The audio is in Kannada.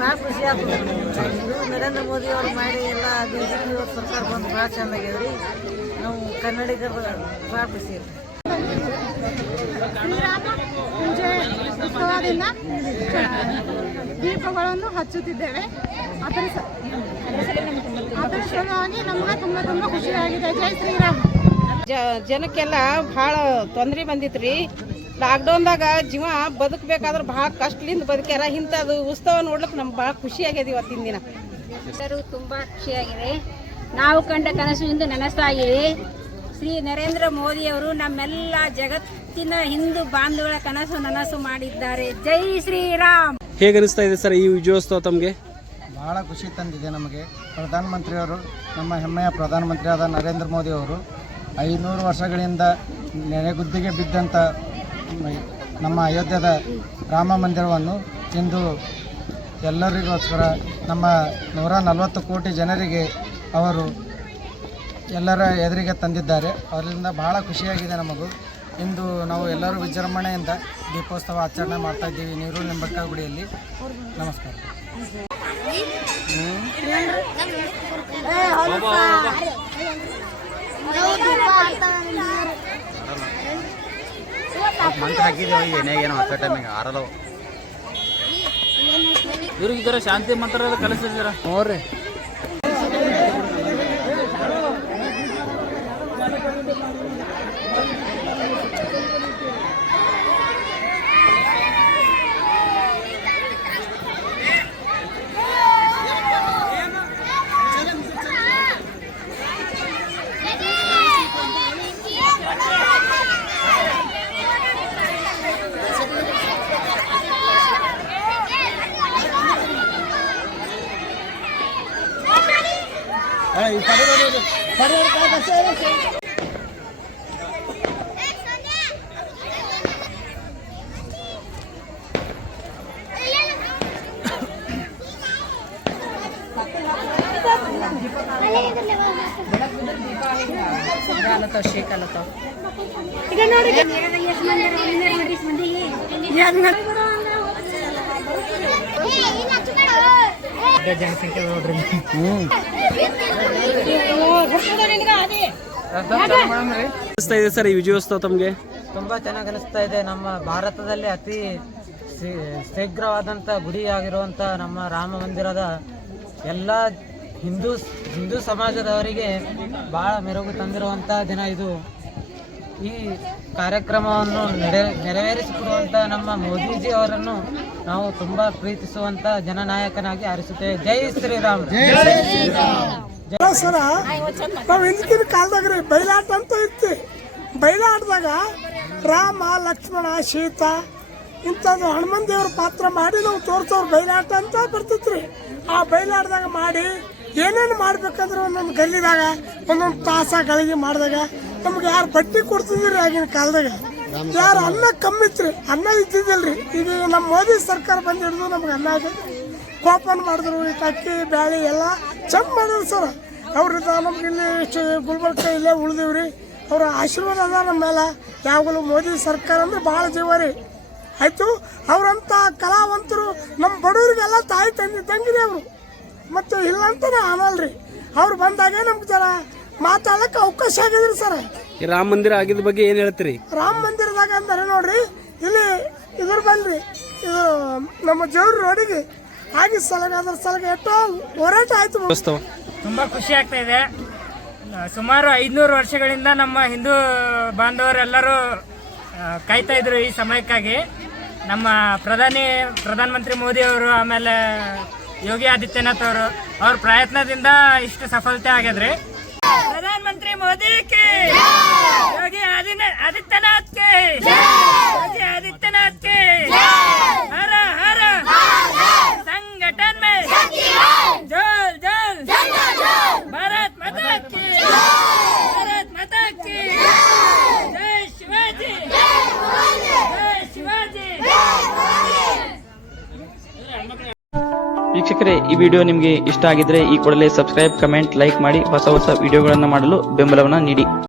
ಭಾಳ ಖುಷಿ ಆಗ್ತದೆ. ನರೇಂದ್ರ ಮೋದಿ ಅವರು ಮಾಡಿ ಎಲ್ಲ BJP ಸರ್ಕಾರ ಬಂದು ಭಾಳ ಚೆಂದಾಗ್ಯದ್ರಿ. ನಾವು ಕನ್ನಡಿಗರು ಭಾಳ ಖುಷಿ ಇದೆ. ಉತ್ಸವದಿಂದ ದೀಪಗಳನ್ನು ಹಚ್ಚುತ್ತಿದ್ದೇವೆ. ಅದರ ಸಲುವಾಗಿ ನಮ್ಗೆ ತುಂಬ ಖುಷಿಯಾಗಿದೆ. ಜೈ ಶ್ರೀರಾಮ್. ಜನಕ್ಕೆಲ್ಲ ಭಾಳ ತೊಂದರೆ ಬಂದಿತ್ರಿ. ಲಾಕ್ಡೌನ್ದಾಗ ಜೀವ ಬದುಕಬೇಕಾದ್ರೆ ಭಾಳ ಕಷ್ಟಲಿಂದ ಬದುಕ್ಯಾರ. ಇಂಥದ್ದು ಉತ್ಸವ ನೋಡ್ಲಿಕ್ಕೆ ನಮ್ಗೆ ಭಾಳ ಖುಷಿಯಾಗಿದೆ ಇವತ್ತಿನ ದಿನ. ಎಲ್ಲರೂ ತುಂಬ ಖುಷಿಯಾಗಿದೆ. ನಾವು ಕಂಡ ಕನಸು ಇಂದು ನನಸಾಗಿದೆ. ಶ್ರೀ ನರೇಂದ್ರ ಮೋದಿಯವರು ನಮ್ಮೆಲ್ಲ ಜಗತ್ತಿನ ಹಿಂದೂ ಬಾಂಧವರ ಕನಸು ನನಸು ಮಾಡಿದ್ದಾರೆ. ಜೈ ಶ್ರೀರಾಮ್. ಹೇಗೆ ಅನಿಸ್ತಾ ಇದೆ ಸರ್ ಈ ವಿಜಯೋತ್ಸವ ತಮಗೆ? ಬಹಳ ಖುಷಿ ತಂದಿದೆ ನಮಗೆ. ಪ್ರಧಾನಮಂತ್ರಿಯವರು, ನಮ್ಮ ಹೆಮ್ಮೆಯ ಪ್ರಧಾನಮಂತ್ರಿಯಾದ ನರೇಂದ್ರ ಮೋದಿ ಅವರು 500 ವರ್ಷಗಳಿಂದ ನೆನೆಗುದ್ದಿಗೆ ಬಿದ್ದಂಥ ನಮ್ಮ ಅಯೋಧ್ಯದ ರಾಮ ಮಂದಿರವನ್ನು ಇಂದು ಎಲ್ಲರಿಗೋಸ್ಕರ ನಮ್ಮ 140 ಕೋಟಿ ಜನರಿಗೆ ಅವರು ಎಲ್ಲರ ಎದುರಿಗೆ ತಂದಿದ್ದಾರೆ. ಅವರಿಂದ ಬಹಳ ಖುಷಿಯಾಗಿದೆ ನಮಗೂ. ಇಂದು ನಾವು ಎಲ್ಲರೂ ವಿಜೃಂಭಣೆಯಿಂದ ದೀಪೋತ್ಸವ ಆಚರಣೆ ಮಾಡ್ತಾ ಇದ್ದೀವಿ ನೀರು ನಿಂಬಕ್ಕ ಗುಡಿಯಲ್ಲಿ. ನಮಸ್ಕಾರ. ಮಂತ್ರ ಹಾಕಿದ್ದೇವೆ ಏನೋ ಅಕ್ಕ ಟೈಮಿಗೆ ಆರಲ್ಲ ಇವ್ರಿಗೆ ಜರ ಶಾಂತಿ ಮಂತ್ರ ಕಲಿಸಿದ್ದೀರ ನೋಡ್ರಿ. ಜನಸಂಖ್ಯೆ ನೋಡ್ರಿ. ಅನಿಸ್ತಾ ಇದೆ ಸರ್ ಈ ವಿಜಯೋತ್ಸವ ತಮಗೆ? ತುಂಬ ಚೆನ್ನಾಗಿ ಅನಿಸ್ತಾ ಇದೆ. ನಮ್ಮ ಭಾರತದಲ್ಲಿ ಅತಿ ಶೀಘ್ರವಾದಂಥ ಗುಡಿಯಾಗಿರುವಂಥ ನಮ್ಮ ರಾಮ ಮಂದಿರದ ಎಲ್ಲ ಹಿಂದೂ ಸಮಾಜದವರಿಗೆ ಭಾಳ ಮೆರುಗು ತಂದಿರುವಂಥ ದಿನ ಇದು. ಈ ಕಾರ್ಯಕ್ರಮವನ್ನು ನೆರವೇರಿಸಿಕೊಡುವಂಥ ನಮ್ಮ ಮೋದಿಜಿ ಅವರನ್ನು ನಾವು ತುಂಬ ಪ್ರೀತಿಸುವಂಥ ಜನನಾಯಕನಾಗಿ ಆರಿಸುತ್ತೇವೆ. ಜೈ ಶ್ರೀರಾಮ್. ಸರ ನಾವು ಹಿಂದಿನ ಕಾಲದಾಗ ರೀ ಬಯಲಾಟ ಅಂತ ಇತ್ತು. ಬಯಲಾಟದಾಗ ರಾಮ, ಲಕ್ಷ್ಮಣ, ಸೀತಾ ಇಂಥದ್ದು ಹನುಮನ್ ದೇವ್ರ ಪಾತ್ರ ಮಾಡಿ ನಾವು ತೋರಿಸೋರು ಬಯಲಾಟ ಅಂತ ಬರ್ತಿತ್ರಿ. ಆ ಬಯಲಾಟದಾಗ ಮಾಡಿ ಏನೇನು ಮಾಡ್ಬೇಕಂದ್ರೆ ಒಂದೊಂದು ಗಲ್ಲಿದಾಗ ಒಂದೊಂದು ತಾಸ ಗಳಿಗೆ ಮಾಡಿದಾಗ ನಮ್ಗೆ ಯಾರು ಬಟ್ಟೆ ಕೊಡ್ತಿದ್ರಿ ಆಗಿನ ಕಾಲದಾಗ. ಯಾರು ಅನ್ನ ಕಮ್ಮಿತ್ರಿ, ಅನ್ನ ಇದ್ದಿದ್ದಿಲ್ರಿ. ಈಗ ನಮ್ಮ ಮೋದಿ ಸರ್ಕಾರ ಬಂದು ಹಿಡಿದು ನಮ್ಗೆ ಅನ್ನ ಕೋಪನ್ ಮಾಡಿದ್ರು. ಈ ಅಕ್ಕಿ ಬ್ಯಾಳಿ ಎಲ್ಲ ಚಂದ ಮಾಡಿದ್ರು ಸರ್. ಅವ್ರಿಂದ ನಮ್ಗೆ ಇಲ್ಲಿ ಇಷ್ಟು ಗುಲ್ಬರ್ಗ ಇಲ್ಲೇ ಉಳಿದಿವ್ರಿ. ಅವ್ರ ಆಶೀರ್ವಾದ ಅದ ನಮ್ಮ ಮೇಲೆ. ಯಾವಾಗಲೂ ಮೋದಿ ಸರ್ಕಾರ ಅಂದ್ರೆ ಭಾಳ ಜೀವ ರೀ. ಆಯಿತು, ಅವರಂಥ ಕಲಾವಂತರು ನಮ್ಮ ಬಡವರಿಗೆಲ್ಲ ತಾಯಿ ತಂಗಿರಿ ಅವರು. ಮತ್ತು ಇಲ್ಲ ಅಂತಾನೆ ಆನಲ್ರಿ. ಅವ್ರು ಬಂದಾಗೆ ನಮ್ಗೆ ಜರ ಮಾತಾಡಕ್ಕೆ ಅವಕಾಶ ಆಗಿದ್ರಿ ಸರ್. ಈ ರಾಮ ಮಂದಿರ ಆಗಿದ ಬಗ್ಗೆ ಏನು ಹೇಳ್ತೀರಿ? ರಾಮ ಮಂದಿರದಾಗ ಅಂದರೆ ನೋಡ್ರಿ, ಇಲ್ಲಿ ಇದ್ರ ಬನ್ರಿ, ಇದು ನಮ್ಮ ಜೋರು ರೋಡಿಗೆ ಆಗಿದ ಸಲಗ ಅದ್ರ ಸಲಗ ಎಷ್ಟೋ ಹೋರಾಟ ಆಯ್ತು. ತುಂಬ ಖುಷಿ ಆಗ್ತಾ ಇದೆ. ಸುಮಾರು 500 ವರ್ಷಗಳಿಂದ ನಮ್ಮ ಹಿಂದೂ ಬಾಂಧವರೆಲ್ಲರೂ ಕಾಯ್ತಾ ಇದ್ರು ಈ ಸಮಯಕ್ಕಾಗಿ. ನಮ್ಮ ಪ್ರಧಾನಮಂತ್ರಿ ಮೋದಿ ಅವರು, ಆಮೇಲೆ ಯೋಗಿ ಆದಿತ್ಯನಾಥ್ ಅವರು, ಅವ್ರ ಪ್ರಯತ್ನದಿಂದ ಇಷ್ಟು ಸಫಲತೆ ಆಗ್ಯದ್ರಿ. ಪ್ರಧಾನಮಂತ್ರಿ ಮೋದಿ ಕೆ, ಯೋಗಿ ಆದಿತ್ಯನಾಥ್ ಕೆ, ಯೋಗಿ ಆದಿತ್ಯ ವೀಕ್ಷಕರೇ, ಈ ವಿಡಿಯೋ ನಿಮಗೆ ಇಷ್ಟ ಆಗಿದ್ರೆ ಈ ಕೂಡಲೇ ಸಬ್ಸ್ಕ್ರೈಬ್, ಕಮೆಂಟ್, ಲೈಕ್ ಮಾಡಿ ಹೊಸ ವಿಡಿಯೋಗಳನ್ನು ಮಾಡಲು ಬೆಂಬಲವನ್ನು ನೀಡಿ.